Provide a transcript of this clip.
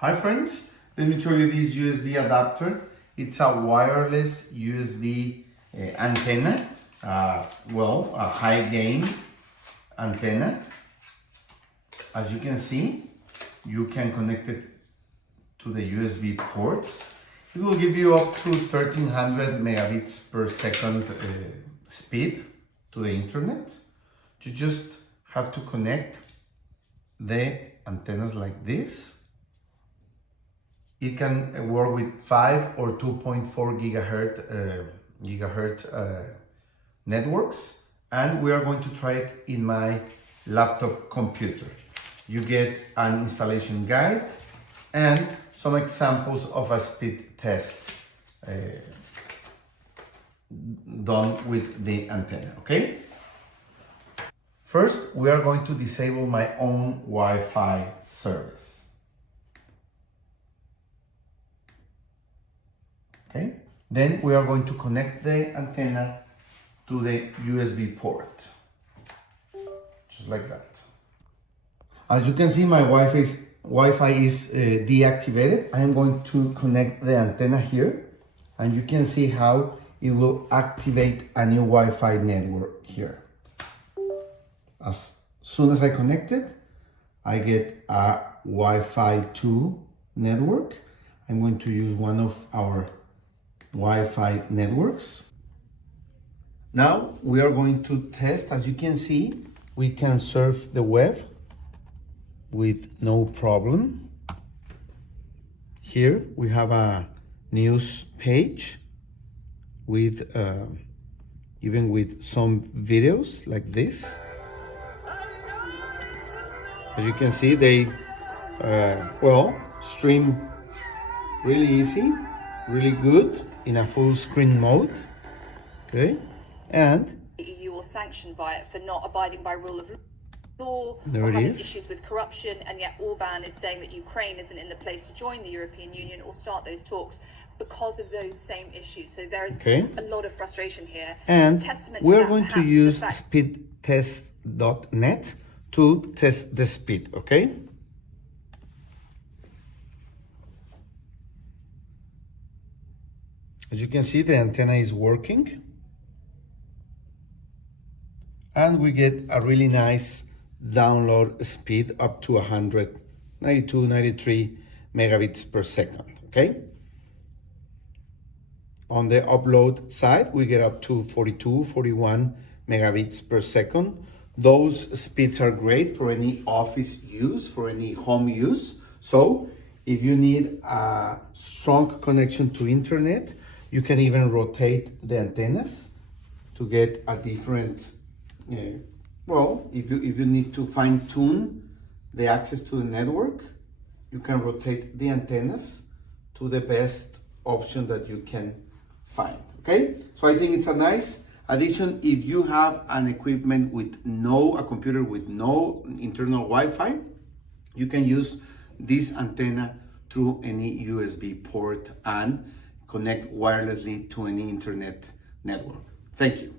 Hi friends, let me show you this USB adapter. It's a wireless USB antenna, a high gain antenna. As you can see, you can connect it to the USB port. It will give you up to 1300 megabits per second speed to the internet. You just have to connect the antennas like this. It can work with 5 or 2.4 gigahertz networks, and we are going to try it in my laptop computer. You get an installation guide and some examples of a speed test done with the antenna, okay? First, we are going to disable my own Wi-Fi service. Okay, then we are going to connect the antenna to the USB port, just like that. As you can see, my Wi-Fi is deactivated. I am going to connect the antenna here, and you can see how it will activate a new Wi-Fi network here. As soon as I connect it, I get a Wi-Fi 2 network. I'm going to use one of our Wi-Fi networks. Now we are going to test. As you can see, we can surf the web with no problem. Here we have a news page with even with some videos like this. As you can see, they stream really easy, really good in a full screen mode. Okay, and the EU was sanctioned by it for not abiding by rule of law there or it having is. issues with corruption, and yet Orban is saying that Ukraine isn't in the place to join the European Union or start those talks because of those same issues. So there is a lot of frustration here. And Testament we're to going to use speedtest.net to test the speed, okay? As you can see, the antenna is working. And we get a really nice download speed up to 192, 93 megabits per second, okay? On the upload side, we get up to 42, 41 megabits per second. Those speeds are great for any office use, for any home use. So if you need a strong connection to internet, you can even rotate the antennas to get a different, if you need to fine tune the access to the network, you can rotate the antennas to the best option that you can find, okay? So I think it's a nice addition. If you have an equipment with a computer with no internal Wi-Fi, you can use this antenna through any USB port and connect wirelessly to any internet network. Thank you.